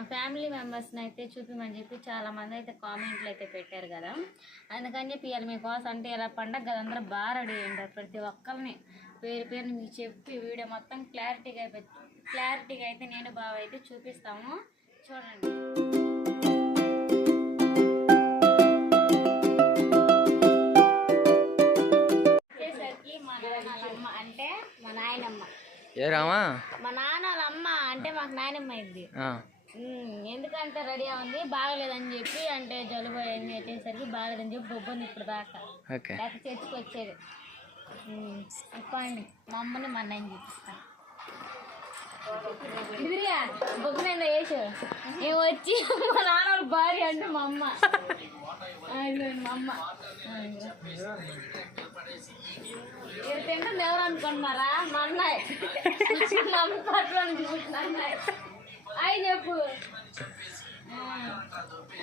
మా ఫ్యామిలీ మెంబర్స్ని అయితే చూపిమని చెప్పి చాలా మంది అయితే కామెంట్లు అయితే పెట్టారు కదా. అందుకని చెప్పి ఇవాళ మీకోసం అంటే ఇలా పండగ కదా అందరూ బాగా రెడీ అయ్యారు ప్రతి ఒక్కరిని పేరు పేరు మీకు చెప్పి వీడియో మొత్తం క్లారిటీగా క్లారిటీగా అయితే నేను బాగా అయితే చూపిస్తాము. చూడండి. అంటే మా నాయనమ్మ. ఏ రామా? మా నాన్న అమ్మ అంటే మాకు నాయనమ్మ అయింది. ఎందుకంటే రెడీ ఉంది? బాగలేదని చెప్పి అంటే జలుబు అయింది వచ్చేసరికి బాగలేదని చెప్పి బొబ్బుంది ఇప్పుడు దాకా ఓకే. లేక చర్చికి వచ్చేది చెప్పండి. మా అమ్మని మా అన్నయ్యని చూపిస్తాను బొగ్గునైందా వేసు. నేను వచ్చి మా నాన్న భార్య అంటే మా అమ్మ. మా అమ్మ. ఇది తింటుంది ఎవరు అనుకుంటున్నారా? మా అన్నయ్య. మా అమ్మ పట్ల నుంచి అన్నయ్య. అయి చెప్పు. ఆ,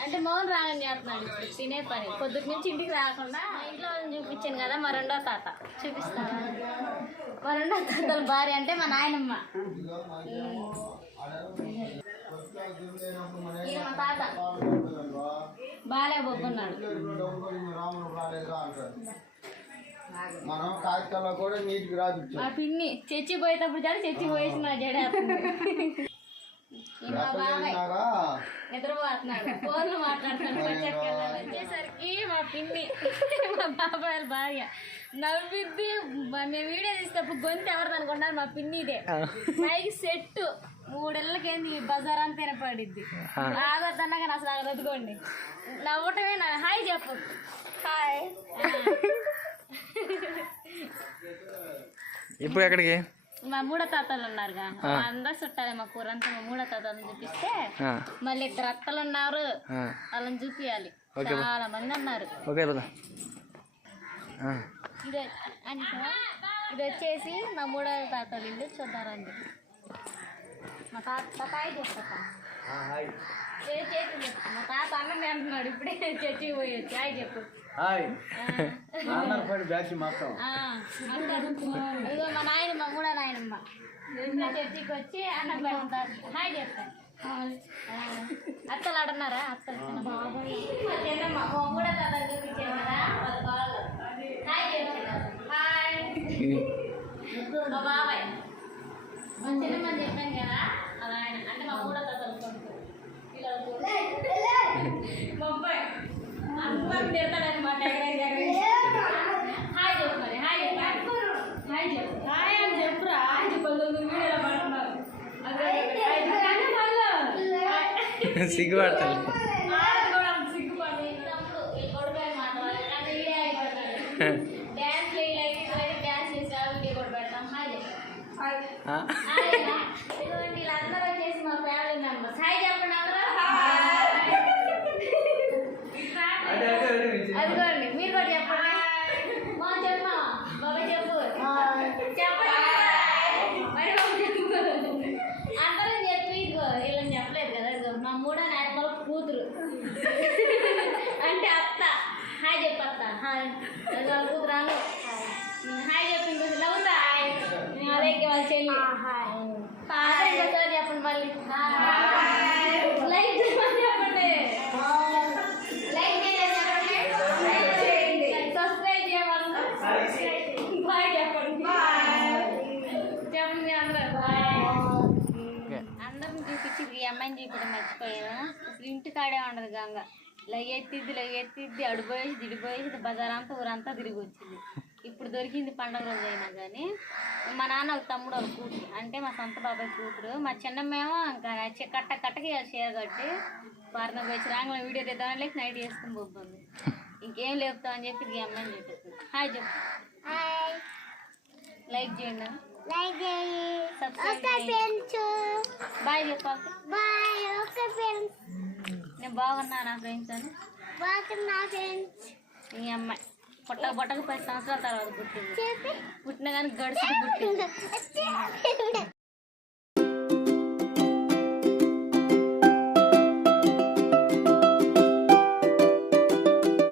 అంటే మౌన్ రాగని చేస్తున్నాడు. తినే పని. పొద్దుటి నుంచి ఇంటికి రాకుండా మా ఇంట్లో చూపించాను కదా మా రెండో తాత. చూపిస్తారా మా రెండో తాతల భార్య అంటే మా నాయనమ్మ. ఉమ్. ఈయన మా తాత. బాలే బొబ్బున్నాడు. మనం కాగితాల్లో కూడా నీటికి రాదు. మా పిన్ని చర్చి పోయేటప్పుడు జడ చర్చి పోయేసిన జడేస్తుంది ఈయన మా బాబాయ్ నిద్రపోతున్నాడు ఫోన్లు. వచ్చేసరికి మా పిన్ని మా బాబాయ్ వాళ్ళ భార్య నవ్విద్ది. మేము వీడియో తీసేటప్పుడు గొంతు ఎవరిది అనుకున్నారు మా పిన్నిదే. పైకి సెట్ మూడేళ్ళకేంది ఈ బజార్ అంతా వినపడిద్ది. ఆగొద్దన్నగా అసలు ఆగదు. వదుకోండి నవ్వటమే నా హాయ్ చెప్పు. హాయ్. ఇప్పుడు ఎక్కడికి? మా మూడో తాతలు ఉన్నారుగా. అందరు చుట్టాలి మా కూరంతా మా మూడో తాతలను చూపిస్తే మళ్ళీ ఇద్దరు అత్తలు ఉన్నారు. వాళ్ళని చూపియాలి. చాలా మంది ఉన్నారు ఓకే పద ఆ, ఇది అంటే ఇది వచ్చేసి మా మూడో తాతలు ఇల్లు చూద్దారండి మా తాత తాతాయి చేస్తా. మా తాత అన్నం అంటున్నాడు ఇప్పుడే హాయ్ చెప్పు. హాయ్. బ్యాచ్ ఆ, అందరూ. ఇదిగో మా నాయన మా మూడో నాయనమ్మ నిన్న చర్చికి వచ్చి అన్నం పెడతారు హాయ్ చెప్తాను అత్తలు ఆడున్నారా? అత్తలు చిన్నమ్మ మా మూడో తాత చూపించాను కదా వాళ్ళ కాళ్ళు హాయ్ చెప్తాను హాయ్ మా బాబాయ్ మా చిన్నమ్మ చెప్పాను కదా అలా ఆయన అంటే మా మూడో తాతలు కొడుకు పిల్లలు మా అబ్బాయి అందరం తిడతాడనమాట హాయ్ చెప్పు మరి హాయ్ చెప్పు హాయ్ చెప్పు హాయ్ అని చెప్పురా హాయ్ చెప్పు నువ్వు వీడియోలో పడుతున్నావు అదే హాయ్ చెప్పు. అంటే వాళ్ళు సిగ్గుపడతాను ఆడకు కూడా అంత సిగ్గుపడదు. ఈ తమ్ముడు, ఈ కొడుకు అని మాట్లాడాలి. అంటే వీడే డ్యాన్స్ ఇటువైపు డ్యాన్స్ చేసా, వీడియో కూడా పెడతాం. హాయ్ చెప్పు. ఆ, హాయ్ అన్నా. ఇదిగోండి వీళ్ళందరూ వచ్చేసి మా ఫ్యామిలీ మెంబర్స్ హాయ్ చెప్పండి అందరూ అదిగోండి మీరు కూడా చెప్పండి మా చెప్పమా బాబా చెప్పు చెప్పండి మరి బాబు చెప్పు అందరం చెప్పు ఇదిగో వీళ్ళని చెప్పలేదు కదా మూడో నాయకుల కూతురు. అంటే అత్త. హాయ్ చెప్పు అత్త. హాయ్. వాళ్ళ కూతురు అను హాయ్. చెప్పు ఇంకోసారి నవ్వుతా. హాయ్. అదే వాళ్ళ చెల్లి. హాయ్. చెప్పండి మళ్ళీ లైక్ చేయమని చెప్పండి లైక్ చేయండి సబ్స్క్రైబ్ చేయమని బాయ్ చెప్పండి చెప్పండి అందరు బాయ్ ఓకే అందరం అమ్మాయిని చూపించడం మర్చిపోయాను అసలు ఇంటి కాడే ఉండదు గంగ. లగెత్తిద్ది లగెత్తిద్ది అడిపోయేసి దిడిపోయేసి బజార్ అంతా ఊరంతా తిరిగి వచ్చింది. ఇప్పుడు దొరికింది పండగ రోజు అయినా కానీ మా నాన్న ఒక తమ్ముడు ఒక కూతురు అంటే మా సొంత బాబాయ్ కూతురు. మా చిన్నమ్మేమో ఇంకా కట్ట కట్టకి చీర కట్టి వారిని వచ్చి రాంగలో వీడియో తీద్దామని లేక నైట్ వేసుకుని పోతుంది. ఇంకేం లేపుతామని చెప్పి ఈ అమ్మాయిని చూపిస్తుంది హాయ్ చెప్పు. లైక్ చేయండి. లైక్ చేయి ఓకే ఫ్రెండ్స్ బాయ్ చెప్పాలి బాయ్ ఓకే ఫ్రెండ్స్ నేను బాగున్నా నా ఫ్రెండ్స్ అని? బాయ్ నా ఫ్రెండ్స్ ఈ అమ్మాయి పొట్ట పొట్టకు పది సంవత్సరాల తర్వాత పుట్టింది. పుట్టిన కానీ గడుచుకు పుట్టింది.